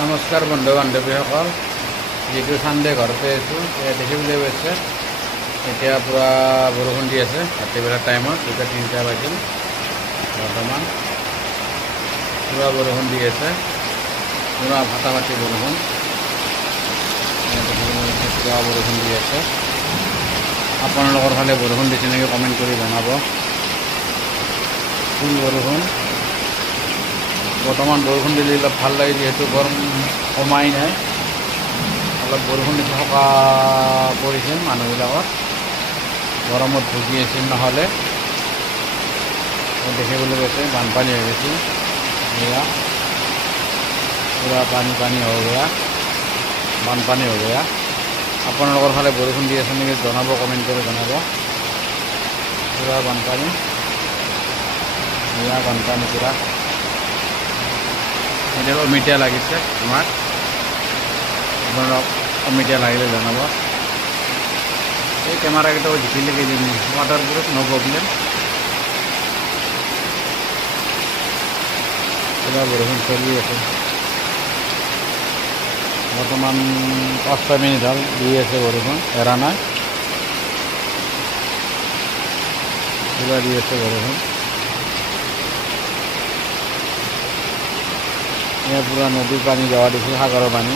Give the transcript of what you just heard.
নমস্কাৰ বন্ধু বান্ধৱীসকল, যিটো চানডে ঘৰতে আছোঁ দেখিবলৈ পাইছে। এতিয়া পূৰা বৰষুণ দি আছে ৰাতিপুৱা টাইমত, দুটা 3টা বাজিল। বৰ্তমান পূৰা বৰষুণ দি আছে, পূৰা ফাটাফাটি বৰষুণ। পূৰা বৰষুণ দি আছে। আপোনালোকৰ ফালে বৰষুণ দিছে নেকি কমেণ্ট কৰি জনাব। ফুল বৰষুণ। বৰ্তমান বৰষুণ দিলে অলপ ভাল লাগে, যিহেতু গৰম কমাই নাই। অলপ বৰষুণ দিছে, সকাহ পৰিছিল মানুহবিলাকৰ, গৰমত ভুগি আছিল। নহ'লে দেখিবলৈ পাইছে বানপানী হৈ গৈছিল। এয়া পূৰা পানী হৈ গয়া, বানপানী হৈ গয়া। আপোনালোকৰ ফালে বৰষুণ দি আছে নেকি জনাব, কমেণ্ট কৰি জনাব। পূৰা বানপানী, এয়া বানপানী পূৰা। এতিয়া অমিতা লাগিছে আমাৰ, আপোনালোক অমিতা লাগিলে জনাব। এই কেমেৰাকেইটাও জিকিলে কেইদিন, ৱাটাৰপ্ৰুফ, ন' প্ৰব্লেম। পূৰা বৰষুণ চলি আছে। বৰ্তমান 5-6 মিনিট হ'ল দি আছে বৰষুণ, এৰা নাই। পূৰা দি আছে বৰষুণ। এয়া পূৰা নদীৰ পানী যোৱা দিছে, সাগৰৰ পানী।